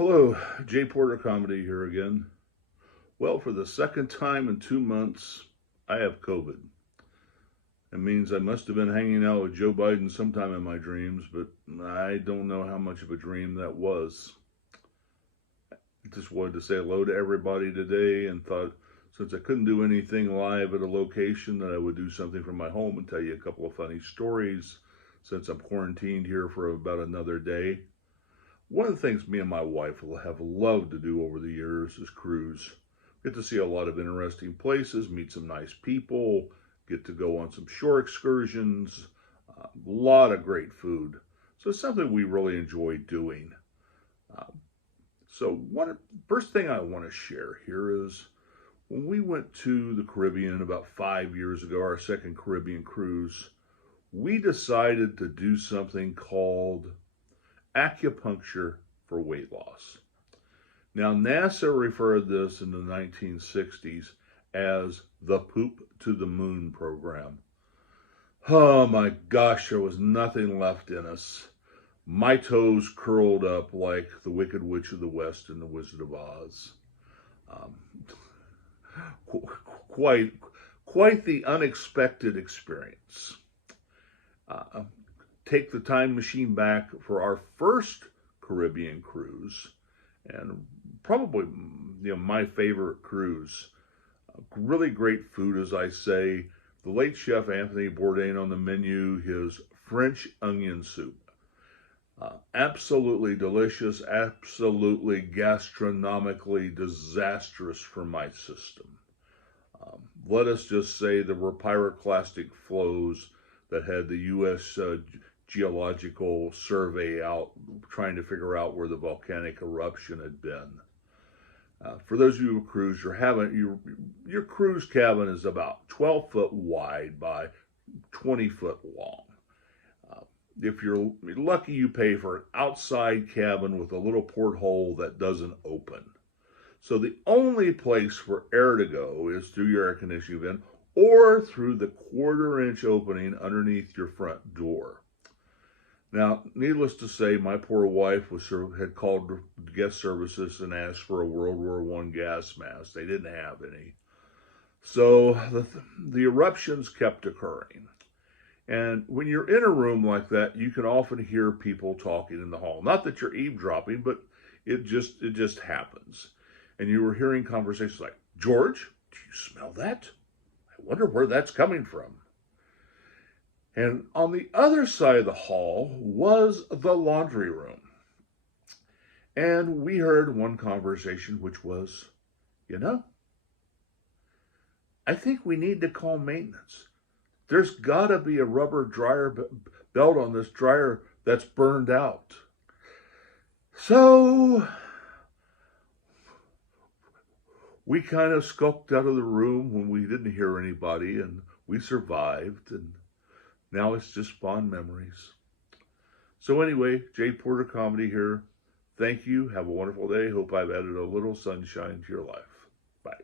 Hello, Jay Porter Comedy here again. Well, for the second time in 2 months, I have COVID. It means I must have been hanging out with Joe Biden sometime in my dreams, but I don't know how much of a dream that was. Just wanted to say hello to everybody today and thought since I couldn't do anything live at a location that I would do something from my home and tell you a couple of funny stories since I'm quarantined here for about another day. One of the things me and my wife have loved to do over the years is cruise. Get to see a lot of interesting places, meet some nice people, get to go on some shore excursions, a lot of great food. So it's something we really enjoy doing. Uh, first thing I want to share here is when we went to the Caribbean about 5 years ago, our second Caribbean cruise, we decided to do something called acupuncture for weight loss. Now, NASA referred this in the 1960s as the Poop to the Moon program. Oh my gosh, there was nothing left in us. My toes curled up like the Wicked Witch of the West in The Wizard of Oz. Um, quite, quite the unexpected experience. Uh, Take the time machine back for our first Caribbean cruise, and probably my favorite cruise. Really great food, as I say. The late chef Anthony Bourdain on the menu, his French onion soup. Absolutely delicious, absolutely gastronomically disastrous for my system. Let us just say there were pyroclastic flows that had the U.S. Geological Survey out trying to figure out where the volcanic eruption had been. For those of you who cruise, your cruise cabin is about 12 foot wide by 20 foot long. If you're lucky, you pay for an outside cabin with a little porthole that doesn't open. So the only place for air to go is through your air conditioning vent or through the 1/4 inch opening underneath your front door. Now, needless to say, my poor wife had called guest services and asked for a World War I gas mask. They didn't have any. So the eruptions kept occurring. And when you're in a room like that, you can often hear people talking in the hall. Not that you're eavesdropping, but it just happens. And you were hearing conversations like, "George, do you smell that? I wonder where that's coming from." And on the other side of the hall was the laundry room. And we heard one conversation, which was, I think we need to call maintenance. There's got to be a rubber dryer belt on this dryer that's burned out. So we kind of skulked out of the room when we didn't hear anybody, and we survived. And now it's just fond memories. So anyway, Jay Porter Comedy here. Thank you. Have a wonderful day. Hope I've added a little sunshine to your life. Bye.